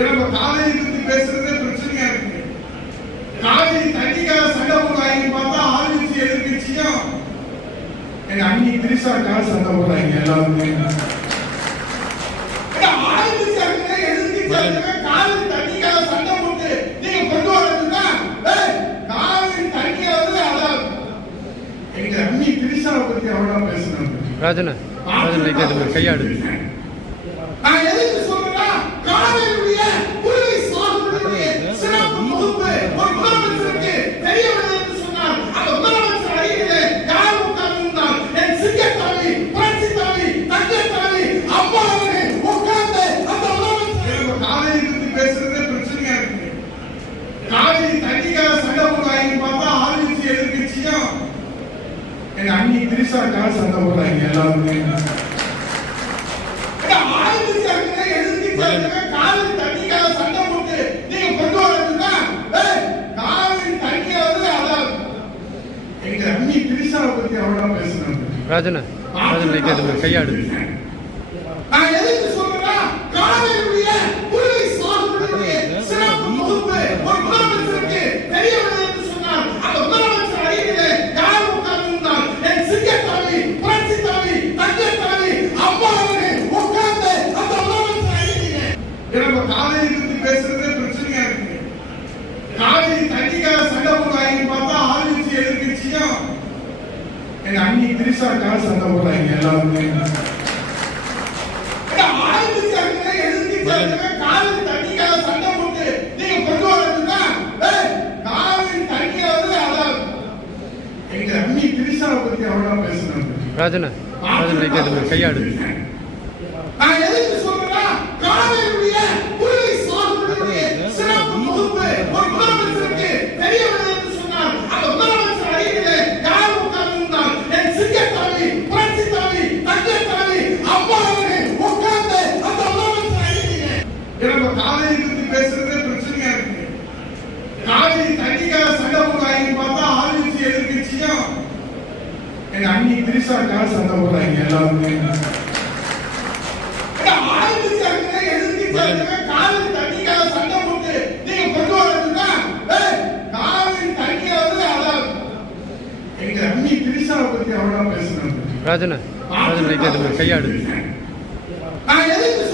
நம்ம காவேரி பத்தி பேசுறதே பிரச்சனையா இருக்கு. காவேரி தண்ணிக்காக சண்டை போடுறாங்க பார்த்தா ஆளுங்கட்சி எதிர்கட்சியும் எங்க அண்ணி திரிசாக்காக சண்டை போடுறாங்க எல்லாருமே. ஆளுங்கட்சி அங்கே எதிர்கட்சி காவேரி தண்ணிக்காக சண்டை போட்டு நீங்க கொண்டு வரதுன்னா காவேரி தண்ணியாவது அதாவது எங்க அண்ணி திரிசாவை பத்தி அவ்வளவு பேசுறாங்க. ராஜனா கையாடு நான் எதுக்கு சொல்றேன்னா காவேரியுடைய உரிமை சார்புடைய சிறப்பு தொகுப்பு ஒரு முதலமைச்சருக்கு தெரிய வேண்டும் என்று சொன்னார். அந்த முதலமைச்சர் அருகிலே யார் உட்கார்ந்திருந்தால் என் சிங்கத்தாவி புரட்சித்தாவி தங்கத்தாவி அம்மா அவர்கள் உட்கார்ந்து அந்த முதலமைச்சர் காவேரி பத்தி பேசுறதே பிரச்சனையா இருக்கு. காவேரி தண்ணிக்காக சண்டை போடுறாங்க பார்த்தா ஆளுங்கட்சி எதிர்கட்சியும் எங்க அண்ணி திரிசாக்காக சண்டை போடுறாங்க எல்லாருமே. காவிரி தண்ணிக்காக சண்டை போட்டு நீங்க கொண்டு வரதுன்னா காவிரி தண்ணியாவது அதாவது எங்க அண்ணி திரிசாவை பத்தி அவ்வளவு பேசுறாங்க. ராஜனா கையாடு நான் எதுக்கு சொல்றேன்னா காவேரியுடைய உரிமை சார்புடைய சிறப்பு தொகுப்பு ஒரு முதலமைச்சருக்கு தெரிய வேண்டும் என்று சொன்னார். அந்த முதலமைச்சர் அருகிலே யார் உட்கார்ந்திருந்தால் என் சிங்கத்தாவி புரட்சித்தாவி தங்கத்தாவி அம்மா அவர்கள் உட்கார்ந்து அந்த நம்ம காவேரி பத்தி பேசுறதே பிரச்சனையா இருக்கு. காவேரி தண்ணிக்காக சண்டை போடுறாங்க பார்த்தா ஆளுங்கட்சி எதிர்கட்சியும் எங்க அண்ணி திரிசாக்காக சண்டை போடுறாங்க எல்லாருமே. ஆளுங்கட்சி அங்கே எதிர்கட்சி காவேரி தண்ணிக்காக சண்டை போட்டு நீங்க கொண்டு வரதுன்னா காவேரி தண்ணியாவது அதாவது எங்க அண்ணி திரிசாவை பத்தி அவ்வளவு பேசுறாங்க. ராஜனா கையாடு நான் எதுக்கு சொல்றேன்னா காவேரியுடைய உரிமை சார்புடைய சிறப்பு தொகுப்பு ஒரு முதலமைச்சருக்கு தெரிய வேண்டும் என்று சொன்னார். அந்த முதலமைச்சர் அருகிலே யார் உட்கார்ந்திருந்தால் என் சிங்கத்தாவி புரட்சித்தாவி தங்கத்தாவி அம்மா அவர்கள் உட்கார்ந்து அந்த முதலமைச்சர் அருகிலே நம்ம காவேரி பத்தி பேசுறதே பிரச்சனையா இருக்கு. காவேரி தண்ணிக்காக சண்டை போடுறாங்க பார்த்தா ஆளுங்கட்சி எதிர்கட்சியும் எங்க அண்ணி திரிசாக்காக சண்டை போடுறாங்க எல்லாருமே. காவிரி தண்ணிக்காக சண்டை போட்டு நீங்க கொண்டு வரதுன்னா காவிரி தண்ணியாவது அதாவது எங்க அண்ணி திரிசாவை பத்தி அவ்வளவு பேசுறாங்க. ராஜனா கையாடு நான் எதுக்கு